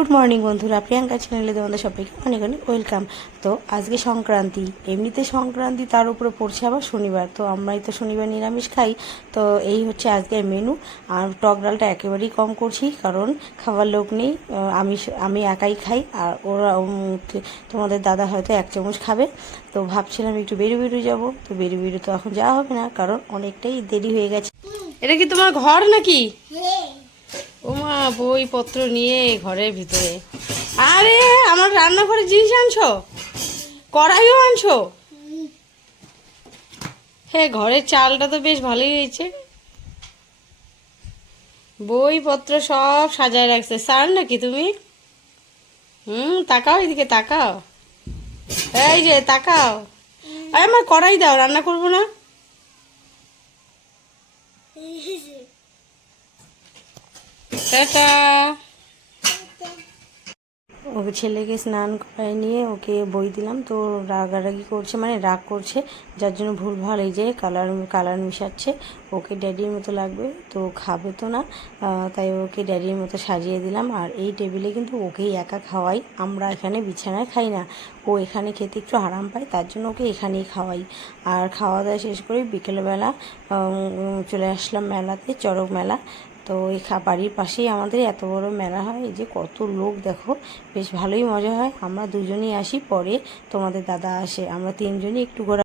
Good morning বন্ধুরা, প্রিয়াঙ্কা চ্যানেলে তোমাদের সবাইকে অনেক অনেক ওয়েলকাম। তো আজকে সংক্রান্তি, এমনিতে সংক্রান্তি, তার উপরে পড়ছে আবার শনিবার। তো আমরাই তো শনিবার নিরামিষ খাই। তো এই হচ্ছে আজকের মেনু। আর টক ডালটা একেবারেই কম করছি, কারণ খাবার লোক নেই। আমি একাই খাই, আর ওরা তোমাদের দাদা হয়তো 1 চামচ খাবে। তো ভাবছিলাম একটু বেরু যাবো। তো বেরু তো এখন যাওয়া হবে না, কারণ অনেকটাই দেরি হয়ে গেছে। এটা কি তোমার ঘর নাকি? ওমা, বইপত্র নিয়ে ঘরের ভিতরে। আরে, আমার রান্নাঘরে জিনিস আনছো, কড়াইও আনছো। হ্যাঁ, ঘরের চালটা তো বেশ ভালোই হয়েছে। বইপত্র সব সাজায় রাখছে। স্যার নাকি তুমি? তাকাও, এদিকে তাকাও। এই যে তাকাও। আরে, আমার কড়াই দাও, রান্না করবো না। টাটা। ওকে ছেলেকে স্নান করায় নিয়ে ওকে বই দিলাম। তো রাগারাগি করছে, মানে রাগ করছে, যার জন্য ভুলভাল এই যে কালার কালার মিশাচ্ছে। ওকে ড্যাডির মতো লাগবে, তো খাবে তো না। তাই ওকে ড্যাডির মতো সাজিয়ে দিলাম। আর এই টেবিলে কিন্তু ওকেই একা খাওয়াই, আমরা এখানে বিছানায় খাই না। ও এখানে খেতে একটু আরাম পায়, তার জন্য ওকে এখানেই খাওয়াই। আর খাওয়া দাওয়া শেষ করে বিকেলবেলা চলে আসলাম মেলাতে, চড়ক মেলা। তো এই বাড়ির পাশেই আমাদের এত বড় মেলা হয়, এই যে কত লোক দেখো, বেশ ভালোই মজা হয়। আমরা দুজনেই আসি, পরে তোমাদের দাদা আসে, আমরা তিনজনই একটু ঘোরা।